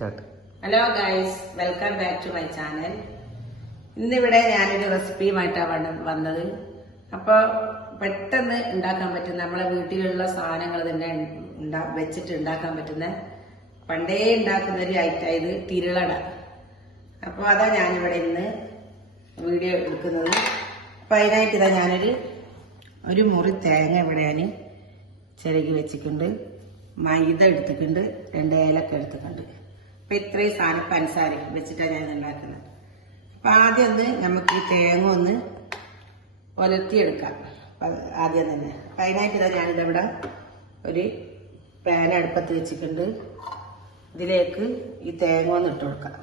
Hello guys welcome back to my channel ഇന്നിവിടെ ഞാനൊരു റെസിപ്പിയുമായിട്ടാണ് വന്നത്. അപ്പോൾ പെട്ടെന്ന് ഉണ്ടാക്കാൻ പറ്റുന്ന നമ്മളെ വീട്ടിലുള്ള സാധനങ്ങൾ തന്നെ വെച്ചിട്ട് ഉണ്ടാക്കാൻ പറ്റുന്ന പണ്ടേ ഉണ്ടാക്കുന്ന ഒരു ഐറ്റം ഇത് തിരുളട. അപ്പോൾ അതാ ഞാനിവിടെ ഇന്ന് വീഡിയോ എടുക്കുന്നത്. അപ്പോൾ അതിനായിട്ട് ഇതാ ഞാനൊരു ഒരു മുറി തേങ്ങ ഇവിടെ ഞാൻ ചിരകി വെച്ചിട്ടുണ്ട്. മൈദ എടുത്തിട്ടുണ്ട്. രണ്ട് ഏലക്ക എടുത്തിട്ടുണ്ട്. അപ്പൊ ഇത്രയും സാധനം പഞ്ചസാര വെച്ചിട്ടാണ് ഞാൻ ഉണ്ടാക്കുന്നത്. അപ്പൊ ആദ്യം ഒന്ന് നമുക്ക് ഈ തേങ്ങ ഒന്ന് ഒലത്തിയെടുക്കാം. അപ്പൊ ആദ്യം തന്നെ. അപ്പൊ അതിനായിട്ട് ഇതാ ഞാനിതിവിടെ ഒരു പാൻ അടുപ്പത്ത് വെച്ചിട്ടുണ്ട്. ഇതിലേക്ക് ഈ തേങ്ങ ഒന്ന് ഇട്ട് കൊടുക്കാം.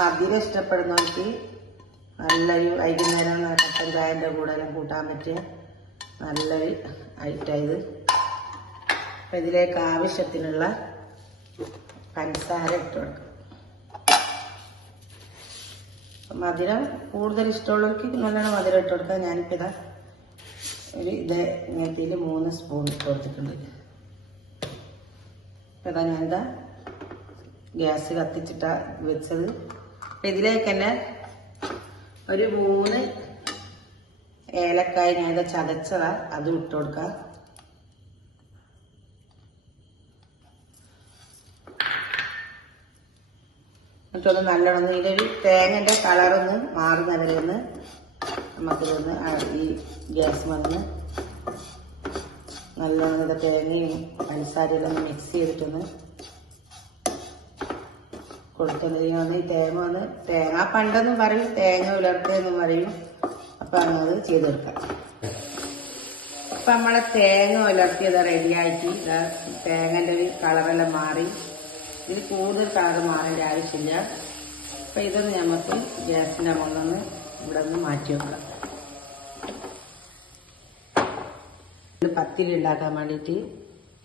മധുരം ഇഷ്ടപ്പെടുന്നവർക്ക് നല്ലൊരു വൈകുന്നേരം കട്ടൻ ചായന്റെ കൂടെ കൂട്ടാൻ പറ്റിയ നല്ലൊരു ഐറ്റം ഇത്. അപ്പം ഇതിലേക്ക് ആവശ്യത്തിനുള്ള പഞ്ചസാര ഇട്ട് കൊടുക്കും. മധുരം കൂടുതൽ ഇഷ്ടമുള്ളവർക്ക് നല്ലോണം മധുരം ഇട്ട് കൊടുക്കാം. ഞാനിപ്പോൾ ഇതാ ഒരു ഇത് ഇങ്ങനത്തിൽ മൂന്ന് സ്പൂൺ ഇട്ട് കൊടുത്തിട്ടുണ്ട്. അപ്പം ഇതാ ഞാനിതാ ഗ്യാസ് കത്തിച്ചിട്ട വെച്ചത്. അപ്പം ഇതിലേക്ക് തന്നെ ഒരു മൂന്ന് ഏലക്കായ ഞാൻ ചതച്ചതാണ് ചതച്ചതാ. അതും ഇട്ട് കൊടുക്കാം. എന്നിട്ടൊന്ന് നല്ലോണം ഇതൊരു തേങ്ങന്റെ കളറൊന്ന് മാറുന്നവരെ ഒന്ന് നമുക്കിതൊന്ന് ഈ ഗ്യാസ് വന്ന് നല്ലോണം ഇത് തേങ്ങയും പഞ്ചസാരയും ഒന്ന് മിക്സ് ചെയ്തിട്ടൊന്ന് കൊടുക്കുന്നത് വന്ന് ഈ തേങ്ങ വന്ന് തേങ്ങ പണ്ടെന്ന് പറയും തേങ്ങ ഉലർത്തുകയെന്നും പറയും. അപ്പൊ അങ്ങനെ ചെയ്തെടുക്കാം. അപ്പൊ നമ്മളെ തേങ്ങ ഉലർത്തിയത് റെഡിയാക്കി തേങ്ങന്റെ ഒരു കളറെല്ലാം മാറി. ഇതിൽ കൂടുതൽ കാലം മാറേണ്ട ആവശ്യമില്ല. അപ്പം ഇതൊന്ന് നമുക്ക് ഗ്യാസിന്റെ മുകളിലൊന്ന് ഇവിടെ നിന്ന് മാറ്റി വെക്കാം. ഇത് പത്തിരി ഉണ്ടാക്കാൻ വേണ്ടിയിട്ട്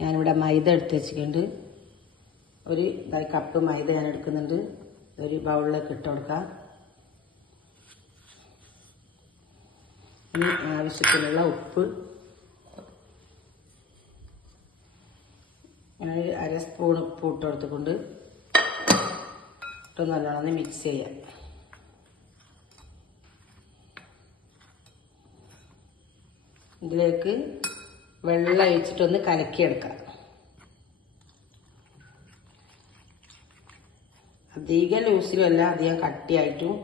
ഞാനിവിടെ മൈദ എടുത്ത് വെച്ചിട്ടുണ്ട്. ഒരു കപ്പ് മൈദ ഞാൻ എടുക്കുന്നുണ്ട്. ഒരു ബൗളിലേക്ക് ഇട്ട് കൊടുക്കാം. ഇനി ആവശ്യത്തിനുള്ള ഉപ്പ് ഞാൻ ഒരു അര സ്പൂൺ ഉപ്പ് ഇട്ട് കൊടുത്തുകൊണ്ട് ഇട്ട് നല്ലോണം മിക്സ് ചെയ്യാം. ഇതിലേക്ക് വെള്ളം ഒഴിച്ചിട്ടൊന്ന് കലക്കിയെടുക്കാം. അധികം ലൂസിലും അല്ല അധികം കട്ടിയായിട്ടും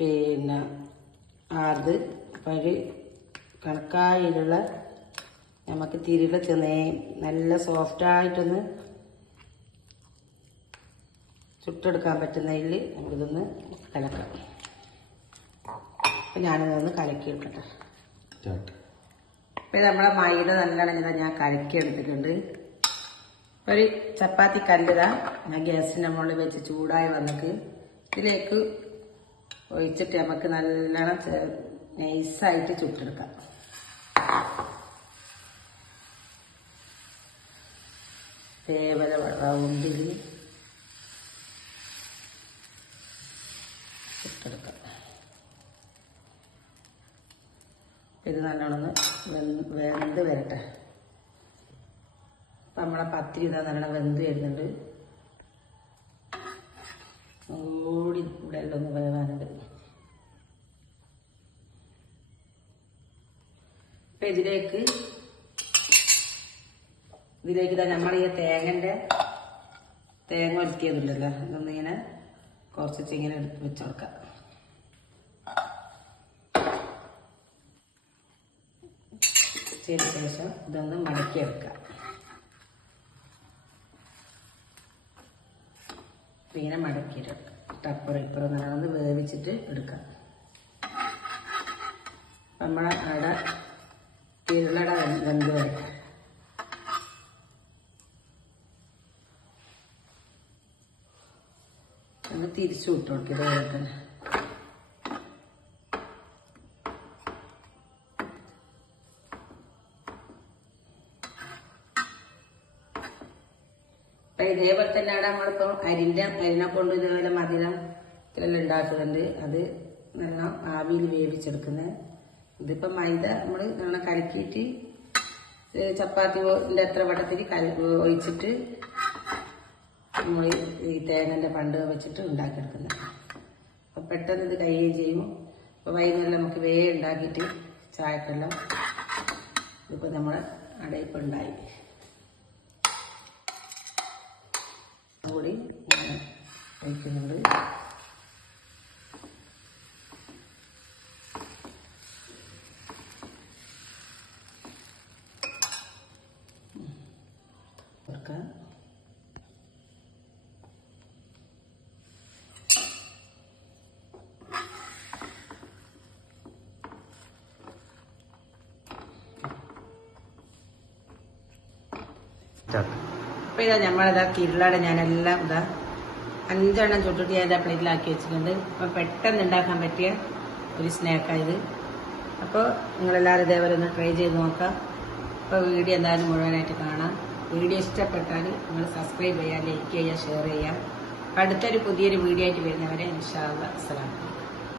പിന്നെ അത് ഒരു കണക്കായിട്ടുള്ള നമുക്ക് തിരിയുടെ ചെന്നേ നല്ല സോഫ്റ്റായിട്ടൊന്ന് ചുട്ടെടുക്കാൻ പറ്റുന്നതിൽ നമുക്കിതൊന്ന് കലക്കാം. അപ്പം ഞാനിതൊന്ന് കലക്കിയെടുക്കട്ടെ. ഇപ്പം നമ്മളെ മൈദ നല്ലോണം ഇതാ ഞാൻ കലക്കി എടുത്തിട്ടുണ്ട് ഒരു ചപ്പാത്തി കല്ലിതാ ഞാൻ ഗ്യാസിന്റെ മുകളിൽ വെച്ച് ചൂടായി വന്നിട്ട് ഇതിലേക്ക് ഒഴിച്ചിട്ട് നമുക്ക് നല്ലോണം നൈസായിട്ട് ചുട്ടെടുക്കാം. തേവല റൗണ്ടിൽ ഇട്ടെടുക്കാം. ഇത് നല്ലോണം വെന്ത് വരട്ടെ. അപ്പം നമ്മളെ പത്തിരി ഇതാ നല്ലോണം വെന്ത് വരുന്നുണ്ട്. കൂടി ഇവിടെ എല്ലാം ഒന്ന് വേവാനുണ്ട് അപ്പം ഇതിലേക്ക് ഇതിലേക്ക് ഇതാ നമ്മൾ ഈ തേങ്ങന്റെ തേങ്ങ ഒരുക്കിയതുണ്ടല്ലോ അതൊന്നിങ്ങനെ ഇങ്ങനെ എടുത്ത് വെച്ച് കൊടുക്കാം. ചെയ്ത ശേഷം ഇതൊന്ന് മടക്കിയെടുക്കാം. ഇങ്ങനെ മടക്കിയെടുക്കാം. ടപ്പറും ഇപ്പുറം നല്ലോണം വേവിച്ചിട്ട് എടുക്കാം. നമ്മളെ അട തിരുളട വെന്ത് വരട്ടെ ഒന്ന് തിരിച്ചു വിട്ടു നോക്കി ഇതുപോലെ തന്നെ അപ്പൊ ഇതേപോലെ തന്നെ അവിടെ നമ്മളിപ്പോ അരിന്റെ അരിനെ കൊണ്ട് മധുരം ഇതെല്ലാം ഉണ്ടാക്കുന്നുണ്ട്. അത് നല്ല ആവിയിൽ വേവിച്ചെടുക്കുന്നത്. ഇതിപ്പോ മൈദ നമ്മൾ നല്ല കലക്കിയിട്ട് ചപ്പാത്തിന്റെ എത്ര വട്ടത്തിൽ കല ഒഴിച്ചിട്ട് നമ്മൾ ഈ തേങ്ങന്റെ പണ്ട് വെച്ചിട്ട് ഉണ്ടാക്കിയെടുക്കുന്നത്. അപ്പം പെട്ടെന്ന് ഇത് കഴിയുകയും ചെയ്യും അപ്പോൾ വൈകുന്നേരം നമുക്ക് വേ ഉണ്ടാക്കിയിട്ട് ചായക്കെല്ലാം ഇതിപ്പോൾ നമ്മൾ അടയിപ്പ് ഉണ്ടായി കൂടി ഞാൻ ഒഴിക്കുന്നുണ്ട് കൊടുക്കാം അപ്പൊ ഇതാ നമ്മളിതാ കിരുളാടെ ഞാനെല്ലാം ഇതാ അഞ്ചെണ്ണം ചുട്ടിട്ട് ഞാൻ ഇതാ പ്ലേറ്റിലാക്കി വെച്ചിട്ടുണ്ട്. അപ്പൊ പെട്ടെന്ന് ഉണ്ടാക്കാൻ പറ്റിയ ഒരു സ്നാക്കായത് അപ്പോൾ നിങ്ങളെല്ലാവരും ഇതേപോലെ ഒന്ന് ട്രൈ ചെയ്ത് നോക്കാം. അപ്പോൾ വീഡിയോ എന്തായാലും മുഴുവനായിട്ട് കാണാം. വീഡിയോ ഇഷ്ടപ്പെട്ടാൽ നിങ്ങൾ സബ്സ്ക്രൈബ് ചെയ്യുക ലൈക്ക് ചെയ്യുക ഷെയർ ചെയ്യുക അടുത്തൊരു പുതിയൊരു വീഡിയോ ആയിട്ട് വരുന്നവരെ ഇൻഷാ അല്ലാ അസ്സലാമു അലൈക്കും.